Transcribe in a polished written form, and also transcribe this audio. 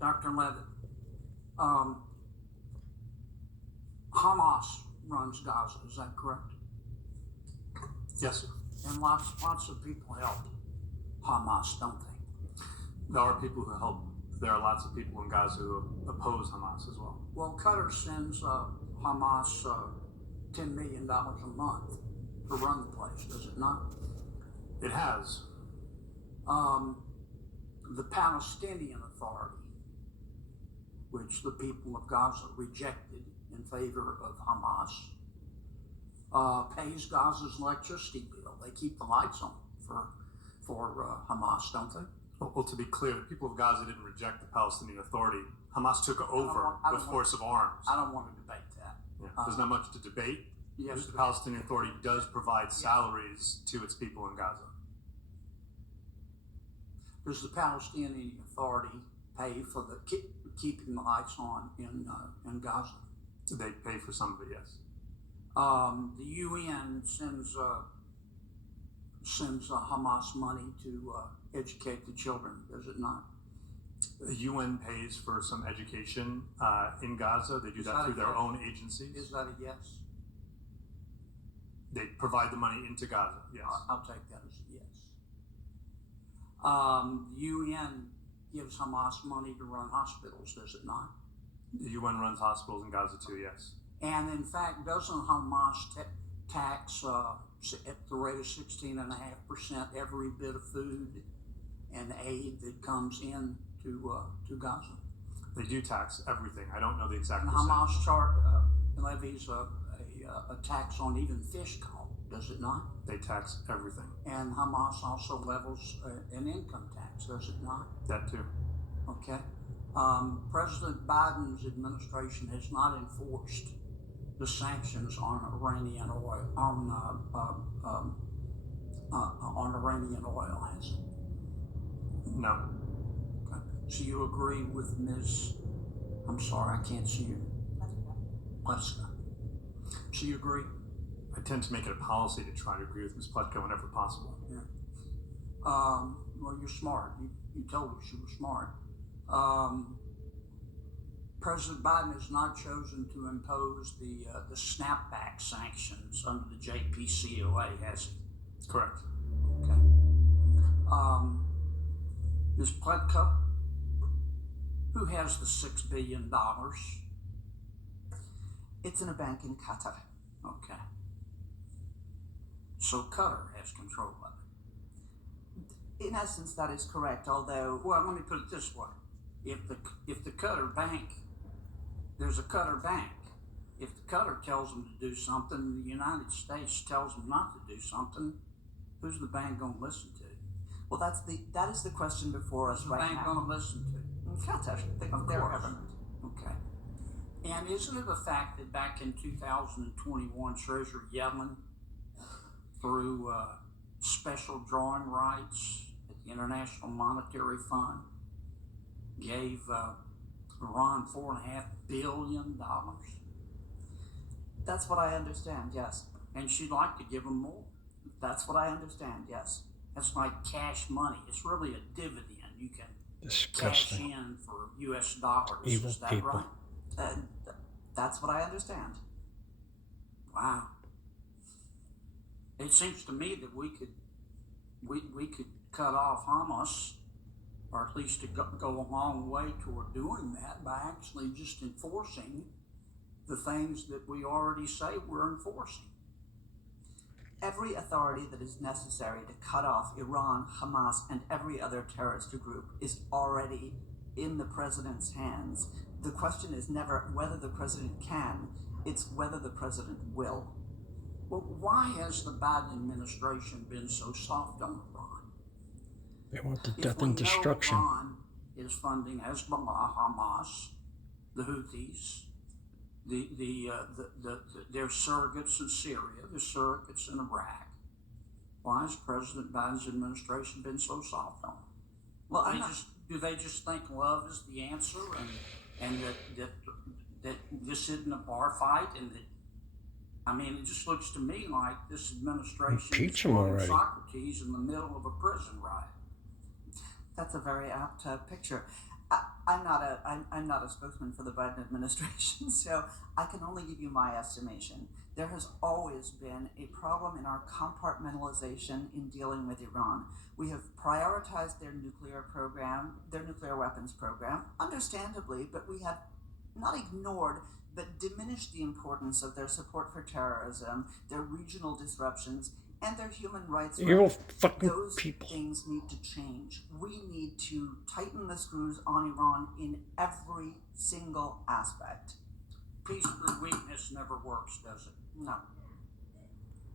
Dr. Levitt, Hamas runs Gaza, is that correct? Yes, sir. And lots of people help Hamas, don't they? There are people who help. There are lots of people in Gaza who oppose Hamas as well. Well, Qatar sends Hamas $10 million a month to run the place, does it not? It has. The Palestinian Authority, which the people of Gaza rejected in favor of Hamas, pays Gaza's electricity bill. They keep the lights on for Hamas, don't they? Well, to be clear, the people of Gaza didn't reject the Palestinian Authority. Hamas took over with force of arms. I don't want to debate that. Yeah. There's not much to debate. Yes, the Palestinian Authority does provide salaries to its people in Gaza. Does the Palestinian Authority pay for the keeping the lights on in Gaza? They pay for some of it, yes. The UN sends Hamas money to educate the children, does it not? The UN pays for some education in Gaza. They do that through their own agencies. Is that a yes? They provide the money into Gaza, yes. I'll take that as a yes. The UN gives Hamas money to run hospitals, does it not? The UN runs hospitals in Gaza too, yes. And in fact, doesn't Hamas tax at the rate of 16.5% every bit of food and aid that comes in to Gaza? They do tax everything. I don't know the exact and percentage. Hamas levies a tax on even fish caught, does it not? They tax everything. And Hamas also levels an income tax, does it not? That too. Okay. President Biden's administration has not enforced the sanctions on Iranian oil, on Iranian oil, has it? No. Okay. So you agree with Ms. I'm sorry, I can't see you. Pleska. So you agree? I tend to make it a policy to try to agree with Ms. Pletka whenever possible. Yeah. Well, you're smart. You told us you were smart. President Biden has not chosen to impose the snapback sanctions under the JPCOA, has he? Correct. Okay. Ms. Pletka, who has the $6 billion? It's in a bank in Qatar. Okay. So Qatar has control of it. In essence, that is correct, although... Well, let me put it this way. If the Qatar bank, there's a Qatar bank. If the Qatar tells them to do something, the United States tells them not to do something, who's the bank going to listen to? Well, that is the question before us right now. Who's the bank going to listen to? Qatar, their government. Okay. And isn't it a fact that back in 2021, Treasurer Yellen, through special drawing rights at the International Monetary Fund, gave Iran $4.5 billion? That's what I understand, yes. And she'd like to give them more. That's what I understand, yes. That's like cash money. It's really a dividend you can Disgusting. cash in for U.S. dollars. Evil Is that people. right? That's what I understand. Wow. It seems to me that we could cut off Hamas, or at least to go a long way toward doing that by actually just enforcing the things that we already say we're enforcing. Every authority that is necessary to cut off Iran, Hamas, and every other terrorist group is already in the president's hands. The question is never whether the president can, it's whether the president will. Well, why has the Biden administration been so soft on Iran? They want the If death we and know destruction. Iran is funding Hezbollah, Hamas, the Houthis, their surrogates in Syria, their surrogates in Iraq. Why has President Biden's administration been so soft on them? Well, Do they just think love is the answer, and that this isn't a bar fight, and that, I mean, it just looks to me like this administration Impeach is him quoting already. Socrates in the middle of a prison riot. That's a very apt picture. I'm not a spokesman for the Biden administration, so I can only give you my estimation. There has always been a problem in our compartmentalization in dealing with Iran. We have prioritized their nuclear program, their nuclear weapons program, understandably, but we have not ignored but diminished the importance of their support for terrorism, their regional disruptions, and their human rights. Evil fucking Those people. things need to change. We need to tighten the screws on Iran in every single aspect. Peace through weakness never works, does it? No.